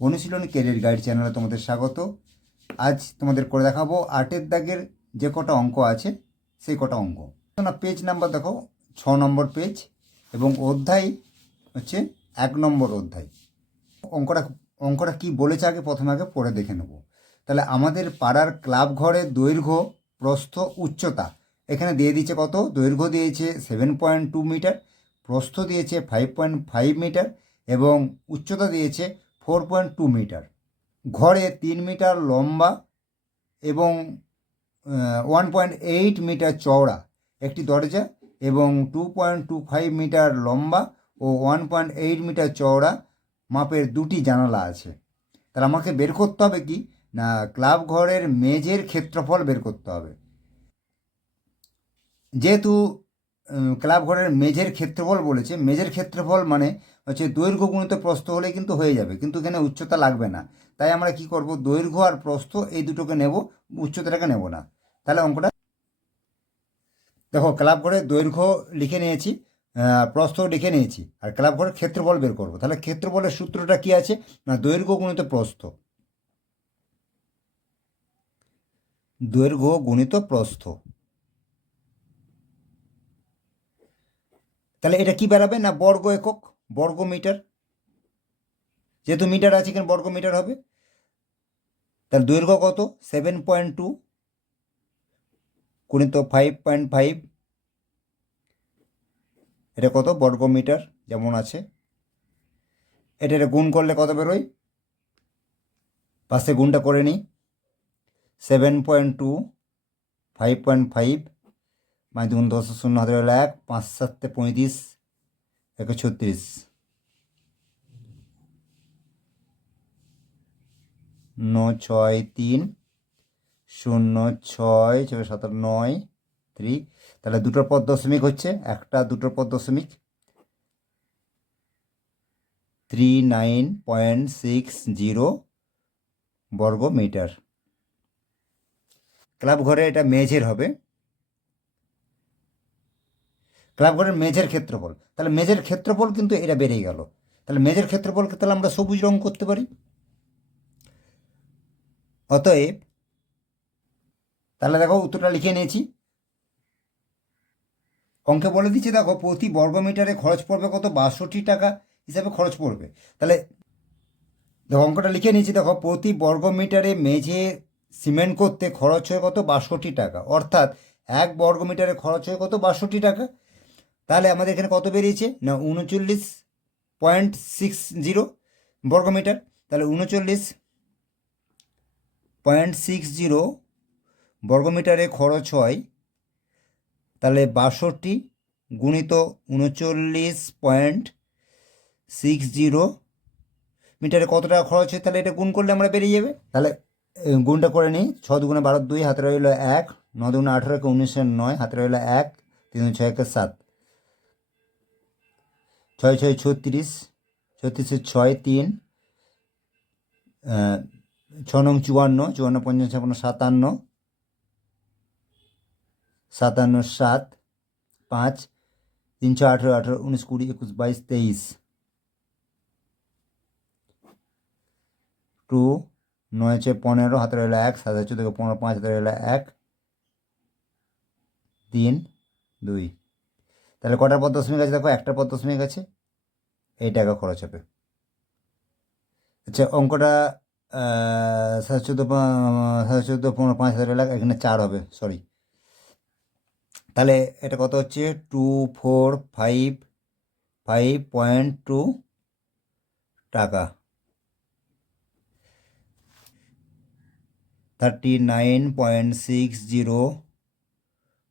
অনুশীলনী career guide চ্যানেলে তোমাদের স্বাগত। আজ তোমাদের করে দেখাবো 8-এর দাগের যে কটা অঙ্ক আছে সেই কটা অঙ্ক। না, পেজ নাম্বার দেখো 6 নম্বর পেজ এবং অধ্যায় হচ্ছে 1 নম্বর অধ্যায়। অঙ্কটা কি বলেছে প্রথমে আগে পড়ে দেখে নেব। তাহলে আমাদের পাড়ার ক্লাব ঘরের দৈর্ঘ্য, প্রস্থ, উচ্চতা এখানে দিয়ে দিয়েছে কত। দৈর্ঘ্য দিয়েছে 7.2 মিটার, প্রস্থ দিয়েছে 5.5 মিটার এবং উচ্চতা দিয়েছে 4.2 মিটার। ঘরে 3 মিটার লম্বা এবং 1.8 মিটার চওড়া একটি দরজা এবং 2.25 মিটার লম্বা ও 1.8 মিটার চওড়া মাপের দুটি জানালা আছে। তাহলে আমাকে বের করতে হবে কি না, ক্লাব ঘরের মেঝের ক্ষেত্রফল বের করতে হবে। যেহেতু ক্লাব ঘরের মেঝের ক্ষেত্রফল বলেছে, মেঝের ক্ষেত্রফল মানে হচ্ছে দৈর্ঘ্য গুণিত প্রস্থ হলে কিন্তু হয়ে যাবে, কিন্তু এখানে উচ্চতা লাগবে না। তাই আমরা কি করব, দৈর্ঘ্য আর প্রস্থ এই দুটোকে নেব, উচ্চতাটাকে নেব না। তাহলে অঙ্কটা দেখো, ক্লাব ঘরের দৈর্ঘ্য লিখে নিয়েছি, প্রস্থ লিখে নিয়েছি, আর ক্লাব ঘরের ক্ষেত্রফল বের করব। তাহলে ক্ষেত্রফলের সূত্রটা কি আছে না, দৈর্ঘ্য গুণিত প্রস্থ, দৈর্ঘ্য গুণিত প্রস্থ। তাহলে এটা কি বেরাবে না, বর্গ একক, বর্গ মিটার। যেহেতু মিটার আছে এখানে বর্গ মিটার হবে। তাহলে দৈর্ঘ্য কত, 7.2 গুণিত 5.5, এটা কত বর্গ মিটার যেমন আছে। এটা গুণ করলে কত বেরোয়, পাশে গুণটা করে নিই। 7.2 5.5 মানে 2 10 0 হাতে হলো 1, 5 7 35, 1 36, 9 6 3 0 6 6 7 9 3। তাহলে দুটোর পর দশমিক হচ্ছে, একটা দুটোর পর দশমিক, 39.60 বর্গ মিটার। ক্লাব ঘরে এটা মেঝের হবে, ক্লাব ঘরের মেঝের ক্ষেত্রফল। তাহলে মেঝের ক্ষেত্রফল কিন্তু এটা বেড়ে গেল। তাহলে মেঝের ক্ষেত্রফলকে তাহলে আমরা সবুজ রং করতে পারি। অতএব তাহলে দেখো উত্তরটা লিখে নিয়েছি। অঙ্কে বলে দিচ্ছে দেখো, প্রতি বর্গমিটারে খরচ পড়বে কত, 62 টাকা হিসাবে খরচ পড়বে। তাহলে দেখো অঙ্কটা লিখে নিয়েছি, দেখো প্রতি বর্গমিটারে মেঝে সিমেন্ট করতে খরচ হয় কত, 62 টাকা। অর্থাৎ 1 বর্গমিটারে খরচ হয় কত, 62 টাকা। তাহলে আমাদের এখানে কত বেরিয়েছে না, 39.60 বর্গমিটার। তাহলে 39.60 বর্গমিটারে খরচ হয়, তাহলে 62 গুণিত 39.60 মিটারে কত টাকা খরচ হয়, তাহলে এটা গুণ করলে আমরা বেরিয়ে যাবে। তাহলে গুণটা করে নিই। 6 দুগুণে 12 2, হাতে রইল 1, 9 দুগুণে 18 19 9, হাতে রইল 1, 3 6 7, 6 6 36, 36 6 3, 6 9 54, 54 55 57, 57 7 5, 3 6 18 18 19 20 21 22 23, 2 9 6 15, হাতে রইল 1, 7 14 15 5, হাতে রইল 1 3 2। তাহলে কটার পর দশমিক আছে দেখো, একটার পর দশমিক আছে, এই টাকা খরচ হবে। আচ্ছা অঙ্কটা 7 14 7 14 15 5, হাতে রইল 1, এখানে 4 হবে, সরি। তাহলে এটা কত হচ্ছে, 2455.2 টাকা, 39.60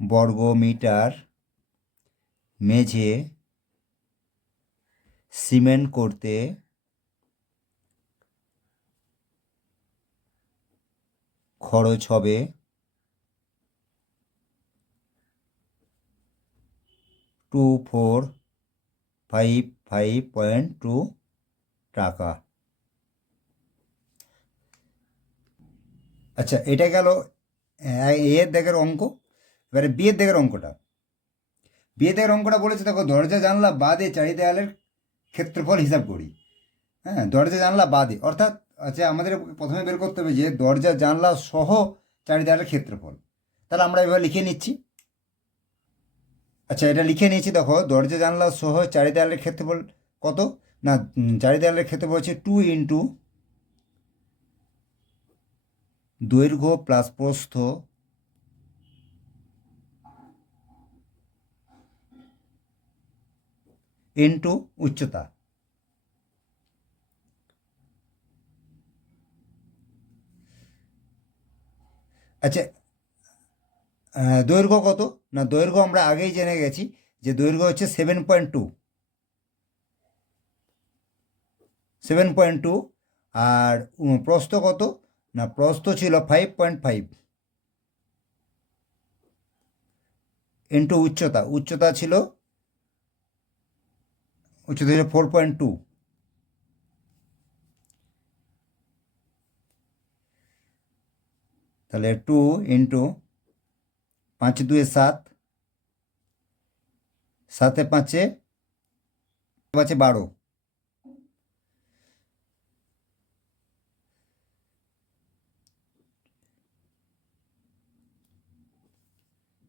বর্গ মিটার মেঝে সিমেন্ট করতে খরচ হবে 2455.2 টাকা। আচ্ছা এটা গেল এর দাগের অঙ্ক। এবারে বিয়ের দাগের অঙ্কটা, বিয়ের দাগের অঙ্কটা বলেছে দেখো, দরজা জানলা বাদে চারি দেয়ালের ক্ষেত্রফল হিসাব করি। হ্যাঁ, দরজা জানলা বাদে, অর্থাৎ আচ্ছা আমাদের প্রথমে বের করতে হবে যে দরজা জানলা সহ চারি দেওয়ালের ক্ষেত্রফল। তাহলে আমরা এবার লিখে নিচ্ছি। আচ্ছা, এটা লিখে নিয়েছি, দেখো দরজা জানলা সহ চারি দেওয়ালের ক্ষেত্রফল কত না, চারি দেওয়ালের ক্ষেত্রফল হচ্ছে 2 ইন্টু দৈর্ঘ্য প্লাস প্রস্থ ইন্টু উচ্চতা। আচ্ছা, দৈর্ঘ্য কত না, দৈর্ঘ্য আমরা আগেই জেনে গেছি যে দৈর্ঘ্য হচ্ছে 7.2, 7.2। আর প্রস্থ কত না, প্রস্থ ছিল 5.5 ইন্টু উচ্চতা, উচ্চতা ছিল 4.2। তাহলে 2 ইন্টু 5 2 7, 7 5 5 12,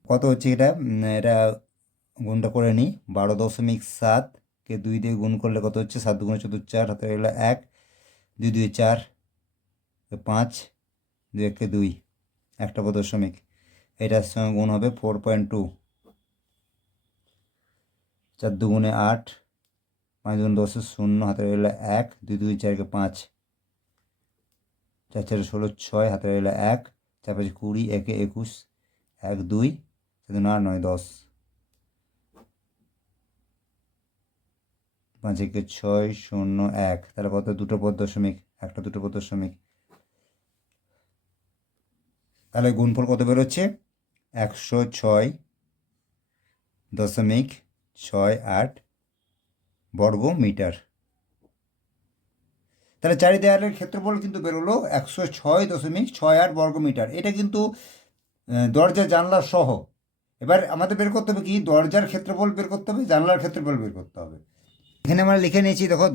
কত হচ্ছে এটা, এটা গুণটা করে নিই। 12.7কে 2 দিয়ে গুণ করলে কত হচ্ছে, 7 2 14 4, হাতে রইল 1, 2 2 4, 5, 2 1 2, একটা দশমিক, এটার সঙ্গে গুণ হবে 4.2, 4 2 8, 5 2 10 0, হাতে রইল 1, 2 2 4 5, 4 4 16 6, হাতে রইল 1, 4 5 20, 1 21, 1 2, 7 8 9 10, 5 1 6 0 1, তাহলে কত, দুটো দশমিক, একটা দুটো দশমিক, তাহলে গুণফল কত বেরোচ্ছে, 106.68 বর্গ মিটার। তাহলে চারি দেওয়ালের ক্ষেত্রফল কিন্তু বেরোলো 106.68 বর্গ মিটার। এটা কিন্তু দরজা জানলা সহ। এবার আমাদের বের করতে হবে কি, দরজার ক্ষেত্রফল বের করতে হবে, জানলার ক্ষেত্রফল বের করতে হবে। এখানে আমরা লিখে নিয়েছি, দেখো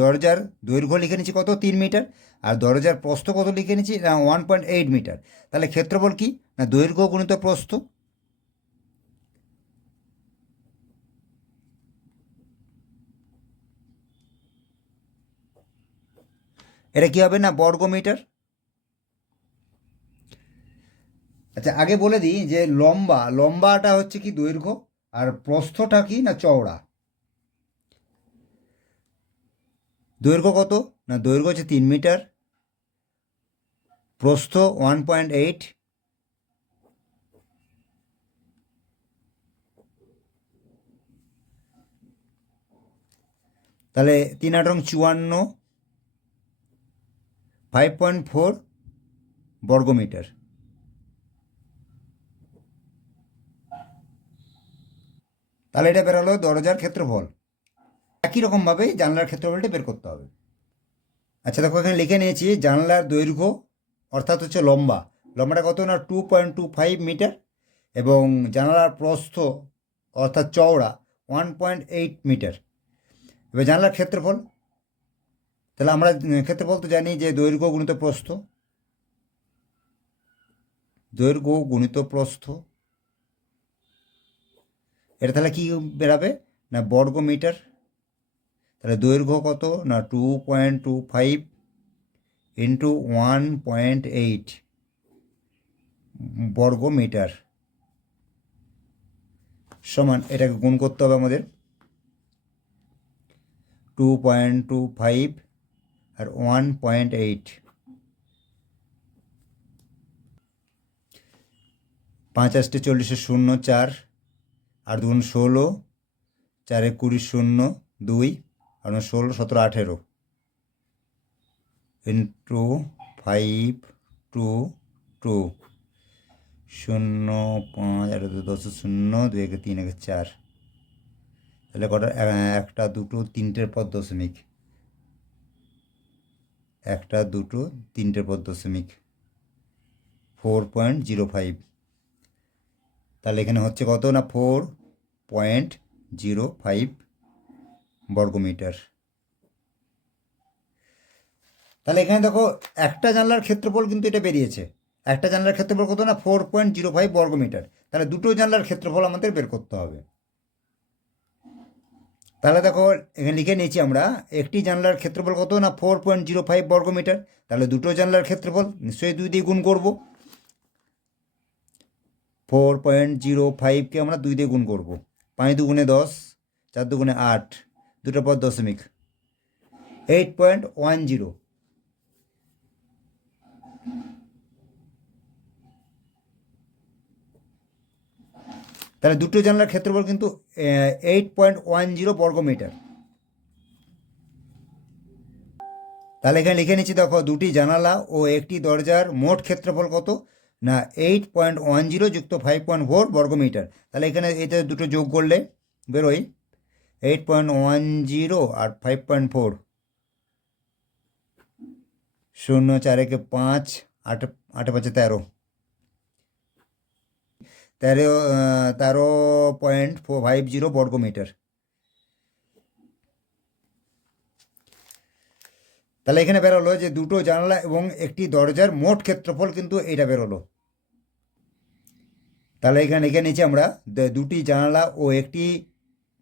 দরজার দৈর্ঘ্য লিখে নিয়েছি কত, 3 মিটার, আর দরজার প্রস্থ কত লিখে নিয়েছি না, 1.8 মিটার। তাহলে ক্ষেত্রফল কি না, দৈর্ঘ্য গুণিত প্রস্থ। এটা কি হবে না, বর্গ মিটার। আচ্ছা, আগে বলে দিই যে লম্বাটা হচ্ছে কি দৈর্ঘ্য, আর প্রস্থটা কি না চওড়া। দৈর্ঘ্য কত না, দৈর্ঘ্য হচ্ছে 3 মিটার, প্রস্থ 1.8, তাহলে 3 8 54, 5.4 বর্গ মিটার। তাহলে এটা বেরোলো দরজার ক্ষেত্রফল। একই রকমভাবে জানলার ক্ষেত্রফলটা বের করতে হবে। আচ্ছা, দেখো এখানে লিখে নিয়েছি জানলার দৈর্ঘ্য অর্থাৎ হচ্ছে লম্বাটা কত না, 2.25 মিটার, এবং জানালার প্রস্থ অর্থাৎ চওড়া 1.8 মিটার। এবার জানলার ক্ষেত্রফল, তাহলে আমরা ক্ষেত্রফল তো জানি যে দৈর্ঘ্য গুণিত প্রস্থ, দৈর্ঘ্য গুণিত প্রস্থ, এটা তাহলে কি বেরাবে না, বর্গ মিটার। তাহলে দৈর্ঘ্য কত না, 2.25 ইন্টু 1.8 বর্গ মিটার সমান, এটাকে গুণ করতে হবে আমাদের, 2.25 আর 1.8, 5 8 40 0 4, আর 2 16, 4 20 0 2, আর 16 17 18 ইন্টু 5 2 2, 0 5 8 2 10 0 2 1 3 1 4, তাহলে কটা, একটা দুটো তিনটের পর দশমিক, একটা দুটো তিনটের পর দশমিক, 4.05। তাহলে এখানে হচ্ছে কত না, 4.05 বর্গমিটার। তাহলে এখানে দেখো একটা জানলার ক্ষেত্রফল কিন্তু এটা বেরিয়েছে। একটা জানলার ক্ষেত্রফল কত না 4.05 বর্গমিটার। তাহলে দুটো জানলার ক্ষেত্রফল আমাদের বের করতে হবে। তাহলে দেখো এখানে লিখে নিয়েছি আমরা, একটি জানলার ক্ষেত্রফল কত না 4.05 বর্গমিটার। তাহলে দুটো জানলার ক্ষেত্রফল নিশ্চয়ই 2 দিয়ে গুণ করবো। 4.05কে আমরা 2 দিয়ে গুণ করবো। 5 দুগুণে 10, 4 দুগুণে 8, দুটোর পর দশমিক, 8.10। তাহলে দুটো জানলার ক্ষেত্রফল কিন্তু 8.10 বর্গমিটার। তাহলে এখানে লিখে নিচ্ছি, দেখো দুটি জানালা ও একটি দরজার মোট ক্ষেত্রফল কত না 8.10 যুক্ত 5.4 বর্গমিটার। তাহলে এখানে এটা দুটো যোগ করলে বেরোয় 8.10 আর 5.4, 0 4 একে 5, 8 8 5 13, 13.50 বর্গমিটার। তাহলে এখানে বেরোলো যে দুটো জানালা এবং একটি দরজার মোট ক্ষেত্রফল কিন্তু এটা বেরোলো। তাহলে এখানে লিখে নিচ্ছি আমরা, দুটি জানালা ও একটি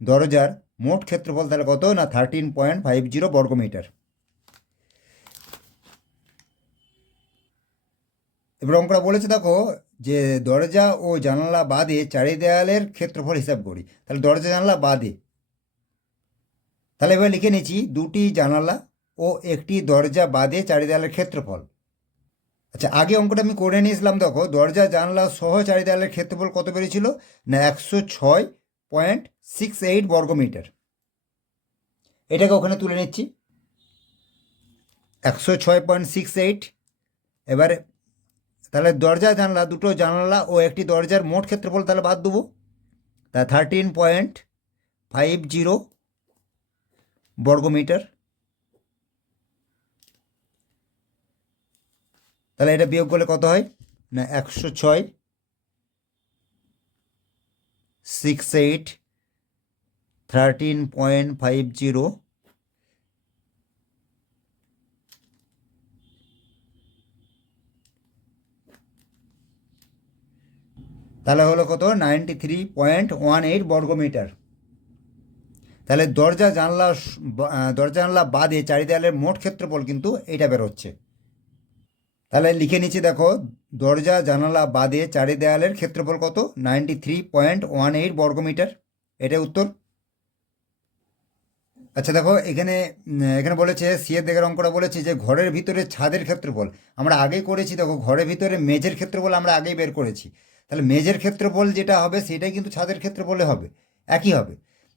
দরজার মোট ক্ষেত্রফল তাহলে কত না 13.50 বর্গমিটার। এবার অঙ্কটা বলেছে দেখো যে দরজা ও জানালা বাদে চারি দেয়ালের ক্ষেত্রফল হিসাব করি। তাহলে দরজা জানালা বাদে, তাহলে এবার লিখে নিচ্ছি দুটি জানালা ও একটি দরজা বাদে চারি দেয়ালের ক্ষেত্রফল। আচ্ছা, আগে অঙ্কটা আমি করে নিয়েছিলাম, দেখো দরজা জানলা সহ চারি দেয়ালের ক্ষেত্রফল কত বেরিয়েছিল না 106.68 বর্গমিটার। এটাকে ওখানে তুলে নিচ্ছি 106.68। এবারে তাহলে দরজা জানলা, দুটো জানালা ও একটি দরজার মোট ক্ষেত্রফল তাহলে বাদ দেবো, তা 13.50 বর্গমিটার। তাহলে এটা বিয়োগ করলে কত হয় না 106.68 13.50 তাহলে হলো কত 93.18 বর্গমিটার। তাহলে দরজা জানলা বাদে চারি দেয়ালের মোট ক্ষেত্রফল কিন্তু এটা বেরোচ্ছে। তাহলে লিখে নিচ্ছি, দেখো দরজা জানালা বাদে চারি দেয়ালের ক্ষেত্রফল কত 93.18 বর্গমিটার। এটাই উত্তর। আচ্ছা দেখো এখানে এখানে বলেছে সিয়ের দিকের অঙ্কটা বলেছে যে ঘরের ভিতরে ছাদের ক্ষেত্রফল আমরা আগেই করেছি। দেখো ঘরের ভিতরে মেঝের ক্ষেত্রফল আমরা আগেই বের করেছি। তাহলে মেঝের ক্ষেত্রফল যেটা হবে সেটাই কিন্তু ছাদের ক্ষেত্রফলে হবে, একই হবে।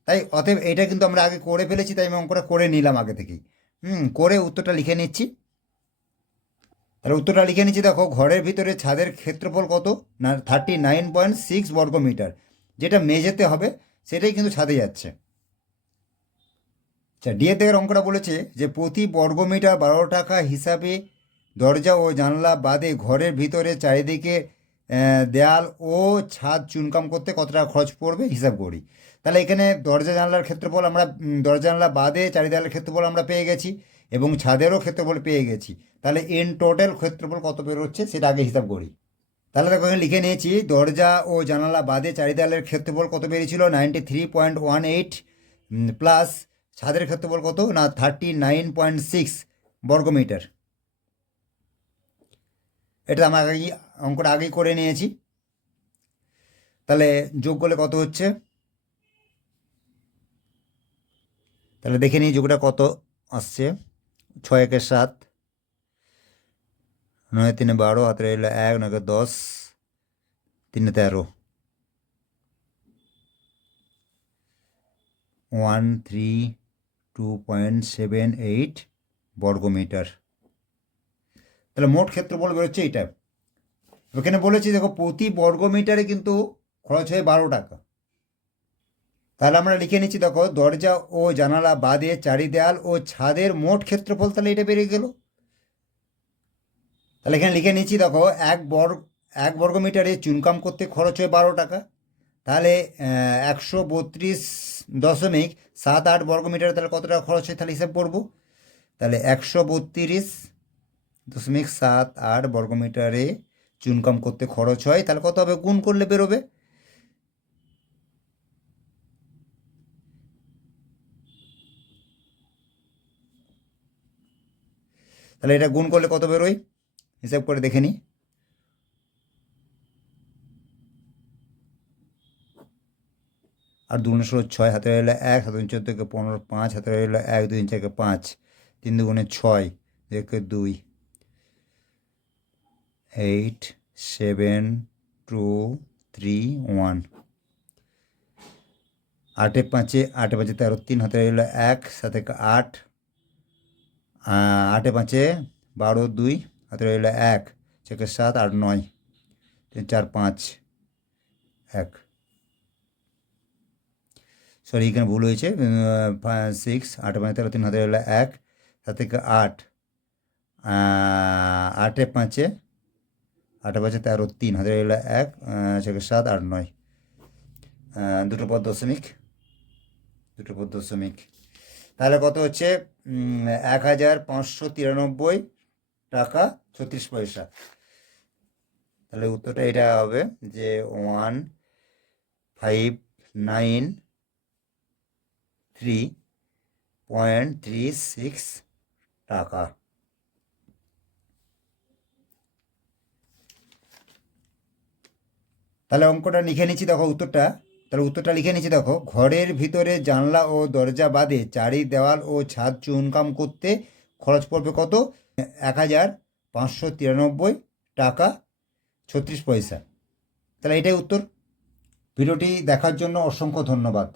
তাই অতএব এটা কিন্তু আমরা আগে করে ফেলেছি, তাই আমি অঙ্কটা করে নিলাম আগে থেকেই। করে উত্তরটা লিখে নিচ্ছি। তাহলে উত্তরটা লিখে নিচ্ছি, দেখো ঘরের ভিতরে ছাদের ক্ষেত্রফল কত না 39.6 বর্গমিটার। যেটা মেঝেতে হবে সেটাই কিন্তু ছাদে যাচ্ছে। আচ্ছা, ডিএ থেকে অঙ্কটা বলেছে যে প্রতি বর্গমিটার 12 টাকা হিসাবে দরজা ও জানলা বাদে ঘরের ভিতরে চারিদিকে দেয়াল ও ছাদ চুনকাম করতে কত টাকা খরচ পড়বে হিসাব করি। তাহলে এখানে দরজা জানলার ক্ষেত্রফল আমরা দরজা জানলা বাদে চারি দেয়ালের ক্ষেত্রফল আমরা পেয়ে গেছি এবং ছাদেরও ক্ষেত্রফল পেয়ে গেছি। তাহলে ইন টোটাল ক্ষেত্রফল কত বেরোচ্ছে সেটা আগে হিসাব করি। তাহলে দেখো এখানে লিখে নিয়েছি দরজা ও জানালা বাদে চারি দেয়ালের ক্ষেত্রফল কত বেরিয়েছিল 93.18 প্লাস ছাদের ক্ষেত্রফল কত না 39.6 বর্গমিটার। এটা আমরা আগেই অঙ্কটা আগেই করে নিয়েছি। তাহলে যোগ করলে কত হচ্ছে, তাহলে দেখে নিই যোগটা কত আসছে। 6 একে 7, 9 3 12, হাতে এলো 1, 9 10, 3 13, 132.78 বর্গমিটার। তাহলে মোট ক্ষেত্রফল বেরোচ্ছে এইটা। ওখানে বলেছি দেখো প্রতি বর্গমিটারে কিন্তু খরচ হয় 12 টাকা। তাহলে আমরা লিখে নিচ্ছি, দেখো দরজা ও জানালা বাদে চারি দেয়াল ও ছাদের মোট ক্ষেত্রফল, তাহলে এটা বেরিয়ে গেল। তাহলে এখানে লিখে নিচ্ছি, দেখো এক বর্গমিটারে চুনকাম করতে খরচ হয় 12 টাকা। তাহলে 132.78 বর্গমিটারে তাহলে কত টাকা খরচ হয় তাহলে হিসাব করবো। তাহলে 132 0.78 বর্গমিটারে চুনকাম করতে খরচ হয়, তাহলে কত হবে? গুণ করলে বেরোবে। তাহলে এটা গুণ করলে কত বেরোয় হিসাব করে দেখে নিই। আর 2 × 6, হাতে রইল 1, 7 × 14 = 15, 5 হাতে রইল 1, 2 × 4 = 5, 3 × 2 = 6, 2 8 7 2 3 1, 8 × 5 8 × 5 13, 3 হাতে রইল 1, 7 × 8, 8 × 5 12, 2 হাতে রইল 1, 6 × 7 8 9, 3 4 5 1। সরি, এখানে ভুল হয়েছে। 6 8 × 5 13, 3 হাতে রইল 1, 7 থেকে 8, 8 × 5 8 × 5 13, 3 হাতে রইল 1, 6 × 7 8 9, দুটো পদ দশমিক। তাহলে কত হচ্ছে? 1593 টাকা 36 পয়সা। তাহলে উত্তরটা এটা হবে যে 1593.36 টাকা। তাহলে অঙ্কটা লিখে নিচ্ছি, দেখো উত্তরটা। তাহলে উত্তরটা লিখে নিচ্ছি, দেখো। ঘরের ভিতরে জানলা ও দরজা বাদে চারি দেওয়াল ও ছাদ চুনকাম করতে খরচ পড়বে কত? 1593 টাকা 36 পয়সা। তাহলে এটাই উত্তর। ভিডিওটি দেখার জন্য অসংখ্য ধন্যবাদ।